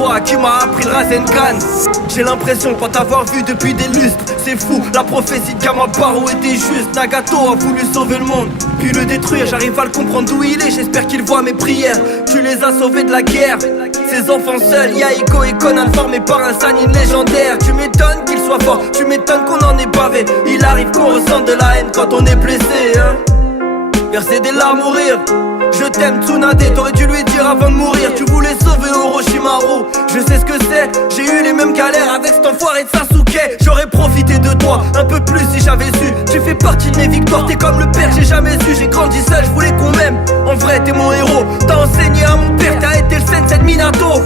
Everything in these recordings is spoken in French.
toi qui m'as appris le Rasengan. J'ai l'impression pas t'avoir vu depuis des lustres. C'est fou, la prophétie de Kamabaru était juste. Nagato a voulu sauver le monde, puis le détruire. J'arrive à le comprendre d'où il est, j'espère qu'il voit mes prières. Tu les as sauvés de la guerre. Ces enfants seuls, Yahiko et Conan formés par un Sannin légendaire. Tu m'étonnes qu'il soit fort, tu m'étonnes qu'on en ait bavé. Il arrive qu'on ressente de la haine quand on est blessé, hein. Verser des larmes ou rire. Je t'aime Tsunade, t'aurais dû lui dire avant de mourir. Tu voulais sauver Orochimaru, je sais ce que c'est. J'ai eu les mêmes galères avec cet enfoiré de Sasuke. J'aurais profité de toi un peu plus si j'avais su. Tu fais partie de mes victoires, t'es comme le père j'ai jamais su. J'ai grandi seul, je voulais qu'on m'aime. En vrai t'es mon héros, t'as enseigné à mon père, t'as été le sensei de Minato.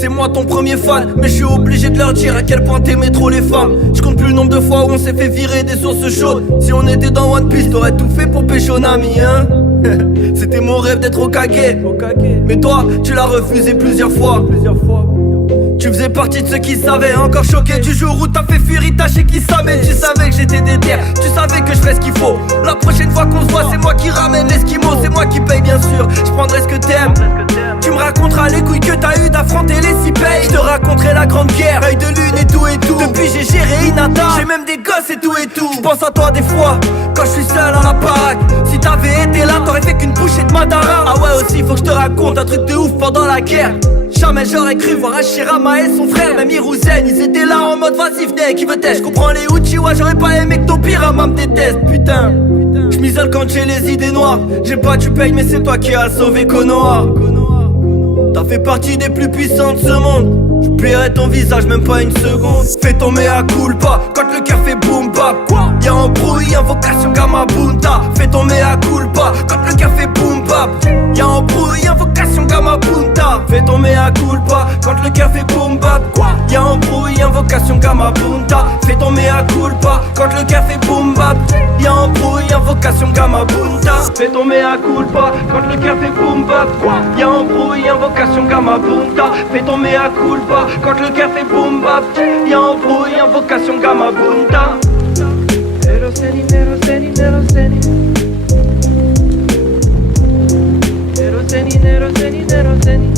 C'est moi ton premier fan, mais je suis obligé de leur dire à quel point t'aimais trop les femmes. Je compte plus le nombre de fois où on s'est fait virer des sources chaudes. Si on était dans One Piece, t'aurais tout fait pour pécho Nami, hein. C'était mon rêve d'être Hokage, mais toi, tu l'as refusé plusieurs fois. Tu faisais partie de ceux qui savaient, encore choqué du jour où t'as fait fuir Itachi qui savait. Tu savais que j'étais déter, tu savais que je ferais ce qu'il faut. La prochaine fois qu'on se voit, c'est moi qui ramène l'esquimau. C'est moi qui paye bien sûr, je prendrai ce que t'aimes. Tu me raconteras les couilles que t'as eu d'affronter les six pays. Je te raconterai la grande guerre, œil de lune et tout et tout. Depuis j'ai géré Hinata, j'ai même des gosses et tout et tout. Je pense à toi des fois, quand je suis seul à la baraque. Si t'avais été là, t'aurais fait qu'une bouchée de Madara. Ah ouais aussi, faut que je te raconte un truc de ouf pendant la guerre. Jamais j'aurais cru voir Hashirama et son frère, même Hiruzen, ils étaient là en mode vas-y venez, qui veut t'aider. Je comprends les Uchiwa, j'aurais pas aimé que ton Pirama me déteste, putain. J'm'isole quand j'ai les idées noires. J'ai pas tu payes mais c'est toi qui as sauvé Konoha. T'as fait partie des plus puissants de ce monde. J'oublierai ton visage même pas une seconde. Fais ton mea culpa quand le cœur fait boom bap. Y'a embrouille, invocation Gamabunta. Fais ton mea culpa quand le cœur fait boom bap. Y'a embrouille, invocation Gamabunta. Fais ton mea culpa quand le cœur fait boom bap. Y'a embrouille, invocation Gamabunta. Fais ton mea culpa quand le cœur fait boom bap. Y'a embrouille, invocation Gamabunta. Fais ton mea culpa quand le cœur fait boom bap. Y'a embrouille, invocation Gamabunta. Fais ton mea culpa quand le cœur fait boom bap. Y'a embrouille, invocation Gamabunta. Eroseni, Eroseni, Eroseni. Eroseni, Eroseni, Eroseni.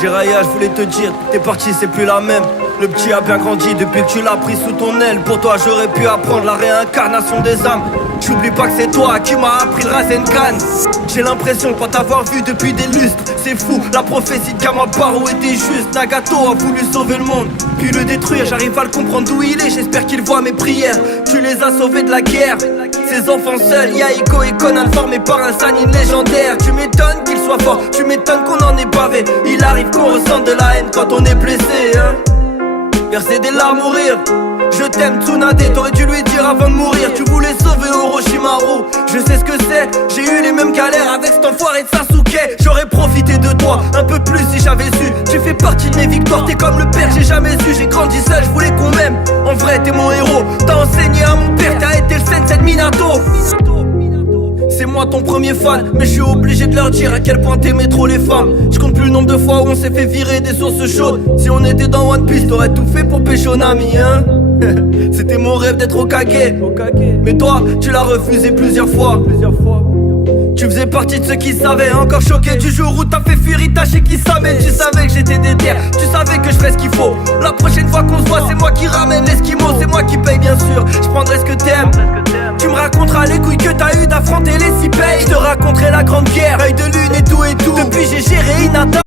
Jiraiya, je voulais te dire, t'es parti, c'est plus la même. Le petit a bien grandi depuis que tu l'as pris sous ton aile. Pour toi j'aurais pu apprendre la réincarnation des âmes. J'oublie pas que c'est toi qui m'as appris le Rasengan. J'ai l'impression pas t'avoir vu depuis des lustres. C'est fou, la prophétie de Kamabaru était juste. Nagato a voulu sauver le monde, puis le détruire. J'arrive à le comprendre d'où il est, j'espère qu'il voit mes prières. Tu les as sauvés de la guerre. Ces enfants seuls, Yahiko et Conan formés par un Sannin légendaire. Tu m'étonnes qu'il soit fort, tu m'étonnes qu'on en ait bavé. Il arrive qu'on ressente de la haine quand on est blessé, hein. Verser des larmes ou rire. Je t'aime Tsunade, t'aurais dû lui dire avant de mourir. Tu voulais sauver Orochimaru, je sais ce que c'est. J'ai eu les mêmes galères avec cet enfoiré de Sasuke. J'aurais profité de toi un peu plus si j'avais su. Tu fais partie de mes victoires, t'es comme le père j'ai jamais su. J'ai grandi seul, je voulais qu'on m'aime. En vrai t'es mon héros, t'as enseigné à mon père, t'as été le sensei de Minato. C'est moi ton premier fan, mais je suis obligé de leur dire à quel point t'aimais trop les femmes. Je compte plus le nombre de fois où on s'est fait virer des sources chaudes. Si on était dans One Piece, t'aurais tout fait pour pécho Nami, hein. C'était mon rêve d'être Hokage, mais toi, tu l'as refusé plusieurs fois. Tu faisais partie de ceux qui savaient, encore choqué du jour où t'as fait fuir Itachi qui savait. Tu savais que j'étais déter, tu savais que je ferais ce qu'il faut. La prochaine fois qu'on se voit, c'est moi qui ramène l'esquimau. C'est moi qui paye bien sûr, je prendrai ce que t'aimes. Tu me raconteras les couilles que t'as eu d'affronter les six pays. Je te raconterai la grande guerre, œil de lune et tout et tout. Depuis j'ai géré Hinata.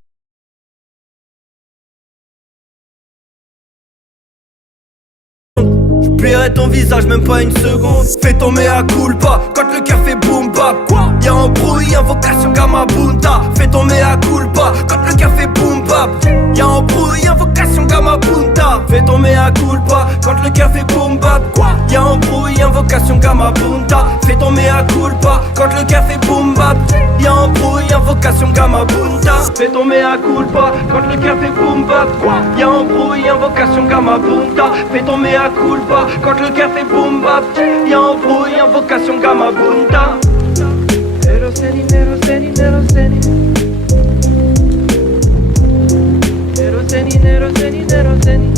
J'oublierai ton visage même pas une seconde. Fais ton mea culpa quand le cœur fait boom bap. Y'a embrouille, invocation Gamabunta. Fais ton mea culpa quand le café boom bap. Y'a embrouille, invocation Gamabunta. Fais ton mea culpa quand le café boom bap. Y'a embrouille, invocation Gamabunta. Fais ton mea culpa quand le café boom bap. Y'a embrouille, invocation Gamabunta. Fais ton mea culpa quand le café boom bap. Y'a embrouille, invocation Gamabunta. Fais ton mea culpa quand le café boom bap. Y'a embrouille, invocation Gamabunta. Eroseni, Eroseni, Eroseni. Eroseni, Eroseni, Eroseni.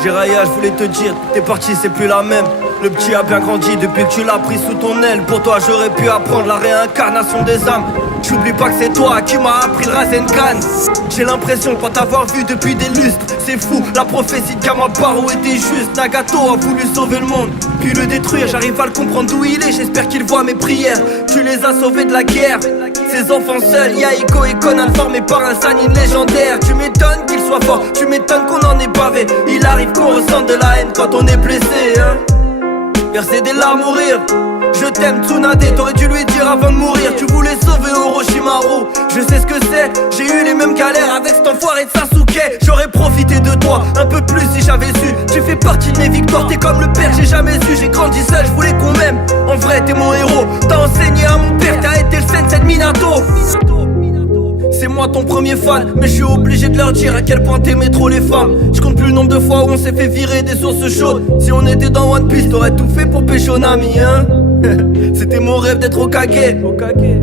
Jiraya, je voulais te dire, t'es parti, c'est plus la même. Le petit a bien grandi depuis que tu l'as pris sous ton aile. Pour toi j'aurais pu apprendre la réincarnation des âmes. J'oublie pas que c'est toi qui m'as appris le Rasengan. J'ai l'impression de pas t'avoir vu depuis des lustres. C'est fou, la prophétie de Kamabaru était juste. Nagato a voulu sauver le monde, puis le détruire. J'arrive à le comprendre d'où il est, j'espère qu'il voit mes prières. Tu les as sauvés de la guerre, ces enfants seuls. Yaiko et Conan formés par un Sanin légendaire. Tu m'étonnes qu'il soit fort, tu m'étonnes qu'on en ait bavé. Il arrive qu'on ressente de la haine quand on est blessé, hein. Verser des larmes ou rire. Je t'aime Tsunade, t'aurais dû lui dire avant de mourir. Tu voulais sauver Orochimaru, je sais ce que c'est. J'ai eu les mêmes galères avec cet enfoiré de Sasuke. J'aurais profité de toi un peu plus si j'avais su. Tu fais partie de mes victoires, t'es comme le père j'ai jamais su. J'ai grandi seul, je voulais qu'on m'aime. En vrai t'es mon héros, t'as enseigné à mon père. T'as été le sensei de Minato. C'est moi ton premier fan, mais je suis obligé de leur dire à quel point t'aimais trop les femmes. Je compte plus le nombre de fois où on s'est fait virer des sources chaudes. Si on était dans One Piece, t'aurais tout fait pour pécho Nami, hein. C'était mon rêve d'être Hokage,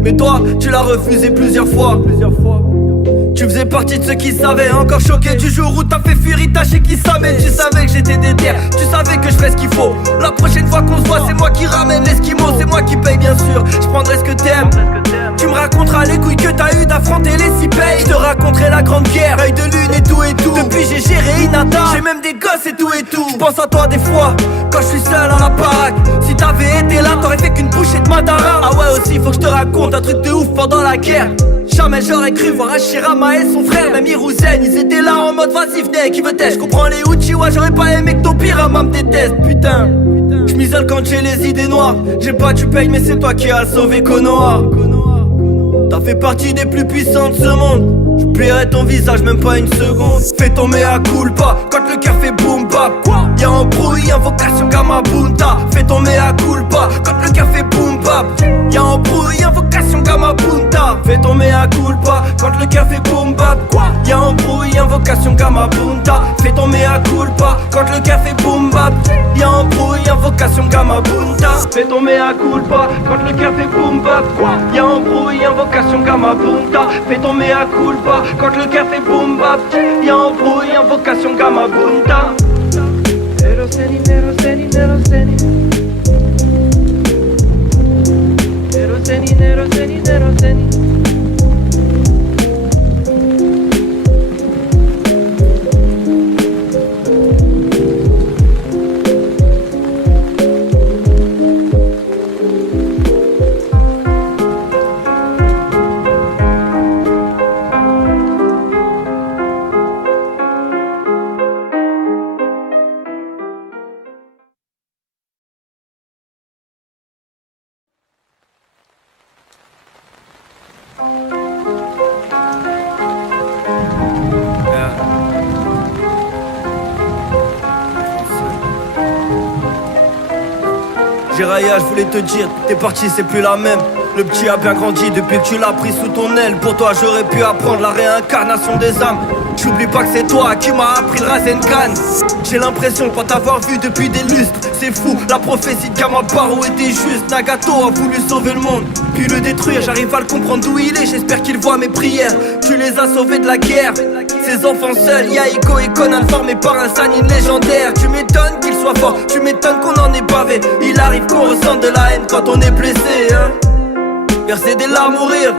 mais toi, tu l'as refusé plusieurs fois. Tu faisais partie de ceux qui savaient, encore choqué du jour où t'as fait fuir Itachi Kisame. Tu savais que j'étais déter, tu savais que je fais ce qu'il faut. La prochaine fois qu'on se voit, c'est moi qui ramène l'esquimau. C'est moi qui paye bien sûr, je prendrai ce que t'aimes. Tu me raconteras les couilles que t'as eu d'affronter les six pays. Je te raconterai la grande guerre, œil de lune et tout et tout. Depuis j'ai géré Hinata, j'ai même des gosses et tout et tout. Je pense à toi des fois, quand je suis seul à la baraque. Si t'avais été là, t'aurais fait qu'une bouchée de Madara. Ah ouais aussi, faut que je te raconte un truc de ouf pendant la guerre. Jamais j'aurais cru voir Hashirama et son frère, même Hiruzen. Ils étaient là en mode vas-y venez, qui veut t'aider. Je comprends les Uchiwa, j'aurais pas aimé que Tobirama me déteste, putain. Je m'isole quand j'ai les idées noires. J'ai pas tu payes mais c'est toi qui as sauvé Konoha. T'as fait partie des plus puissants de ce monde. J'oublierai ton visage même pas une seconde. Fais ton mea culpa quand le cœur fait boom bap. Y'a embrouille, invocation Gamabunta. Fais ton mea culpa quand le cœur fait boom bap. Y'a embrouille, invocation Gamabunta. Fais ton mea culpa quand le cœur fait boom bap. Y'a embrouille, invocation Gamabunta. Fais ton mea culpa quand le cœur fait boom bap. Y'a embrouille, invocation Gamabunta. Fais ton mea culpa quand le cœur fait boom bap. Y'a embrouille, invocation Gamabunta. Fais ton mea culpa quand le cœur fait boom bap. Y'a embrouille, invocation Gamabunta. Eroseni, Eroseni, Eroseni. Eroseni, Eroseni, Eroseni. Jiraya, je voulais te dire, t'es parti, c'est plus la même. Le petit a bien grandi depuis que tu l'as pris sous ton aile. Pour toi j'aurais pu apprendre la réincarnation des âmes. J'oublie pas que c'est toi qui m'as appris le Rasengan. J'ai l'impression de pas t'avoir vu depuis des lustres. C'est fou, la prophétie de Kamabaru était juste. Nagato a voulu sauver le monde, puis le détruire. J'arrive à le comprendre d'où il est, j'espère qu'il voit mes prières. Tu les as sauvés de la guerre, Ses enfants seuls, y'a Iko et Conan formés par un Sanine légendaire. Tu m'étonnes qu'il soit fort, tu m'étonnes qu'on en ait bavé. Il arrive qu'on ressente de la haine quand on est blessé, hein. Verser des larmes ou rire.